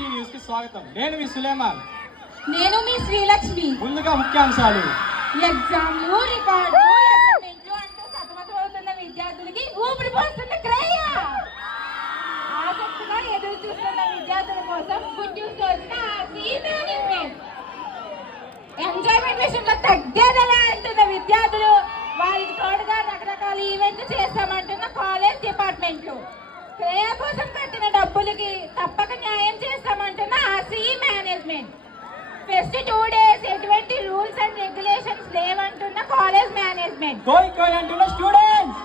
సాక్షి news కి స్వాగతం. నేను మీ సులేమాన్. నేను మీ శ్రీలక్ష్మి. ముందుగా ముఖ్యాంశాలు. ఎగ్జామ్లు, రికార్డులు, అసైన్మెంట్లు అంటూ సతమతమవుతున్న విద్యార్థులకి ఊపిరి పోస్తున్న క్రేయ. ఆసక్తిగా ఎదురు చూస్తున్న విద్యార్థుల కోసం గుడ్ న్యూస్ వచ్చిన మేనేజ్మెంట్. ఎంజాయ్మెంట్ విషయంలో తగ్గేదలా అంటున్న విద్యార్థులు, వారికి తోడుగా రకరకాల ఈవెంట్లు చేస్తామంటున్న కాలేజ్ డిపార్ట్మెంట్లు, క్రేయ కోసం కట్టిన డబ్బులకి తప్పక న్యాయం చేస్తామంటున్న మేనేజ్మెంట్. ఫెస్ట్ 2 days ఎటువంటి రూల్స్ అండ్ రెగ్యులేషన్స్ లేవంటున్న కాలేజ్ మేనేజ్మెంట్. అంటున్న స్టూడెంట్స్.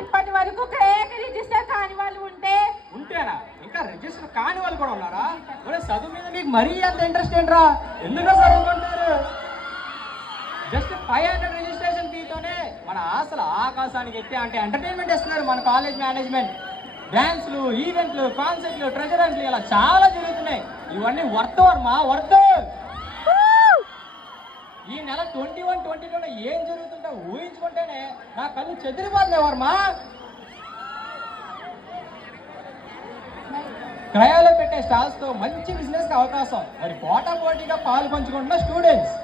ఇప్పటి వరకు క్రేయకి రిజిస్టర్ కాని వాళ్ళు ఉంటేనా ఇంకా రిజిస్టర్ కాని వాళ్ళు కూడా ఉన్నారా? చదువు మీద మీకు మరీ అంత ఇంట్రెస్ట్ ఏంట్రా? ఎందుకు చదువుకుంటారు? జస్ట్ 500 రిజిస్ట్రేషన్ ఫీతోనే మన ఆశలు ఆకాశానికి ఎత్తే అంటే ఎంటర్టైన్మెంట్ ఇస్తున్నారు మన కాలేజ్ మేనేజ్మెంట్. డాన్స్లు, ఈవెంట్లు, కాన్సర్ట్లు, ట్రెజర్ హంట్లు ఇలా చాలా జరుగుతున్నాయి. ఇవన్నీ వర్త్ వర్త్. ఈ నెల 21-22 ఏం జరుగుతుందో ఊహించుకుంటేనే నా కళ్ళు చెదిరిపోతున్నాయి వర్మ. క్రయాలో పెట్టే స్టాల్స్ తో మంచి బిజినెస్ కి అవకాశం. మరి పోటాపోటీగా పాలు పంచుకుంటున్న స్టూడెంట్స్.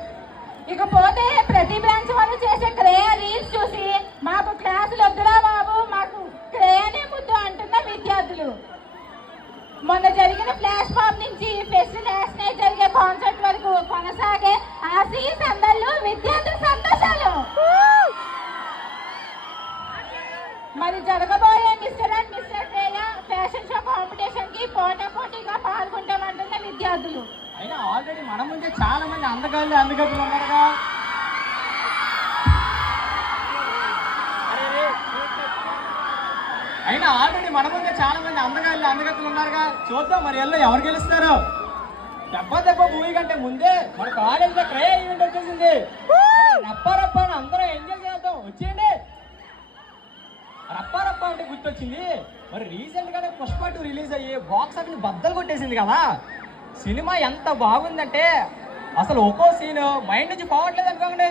ఇకపోతే ప్రతి బ్రాంచ్ వాళ్ళు చేసే క్రేయ రీల్స్ చూసి మాకు క్లాసులు వద్దురా బాబు, మాకు క్రేయనే ముద్దు అంటున్న విద్యార్థులు. మొన్న జరిగిన ఫ్లాష్ మాబ్ నుంచి ఫెస్ట్ లాస్ట్ నైట్ జరిగే కాన్సర్ట్ వరకు కొనసాగే ఆ సీన్స్ అందరూ విద్యార్థుల సంతోషాలు. మరి జరగబోయే mister and mister Kreya fashion show competition కి పోటాపోటీగా పాల్గొంటామంటున్న విద్యార్థులు. అయినా ఆల్రెడీ మన ముందే చాలా మంది అందగాళ్ళు అందగతులు ఉన్నారుగా. చూద్దాం మరి ఎల్లో ఎవరు గెలుస్తారు. దెబ్బ మూవీ కంటే ముందే మన కాలేజ్ లో క్రేయ ఈవెంట్ వచ్చేసింది. రప్ప అని అందరూ ఎంజాయ్ చేద్దాం, వచ్చేయండి. రప్ప అంటే గుర్తొచ్చింది, మరి రీసెంట్ గానే పుష్ప 2 రిలీజ్ అయ్యి బాక్స్ ఆఫీస్ బద్దలు కొట్టేసింది కదా. సినిమా ఎంత బాగుందంటే అసలు ఒక్కో సీన్ మైండ్ నుంచి పోవట్లేదు అనుకోండి.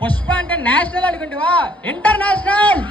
పుష్ప అంటే నేషనల్ అనుకుంటావా, ఇంటర్నేషనల్.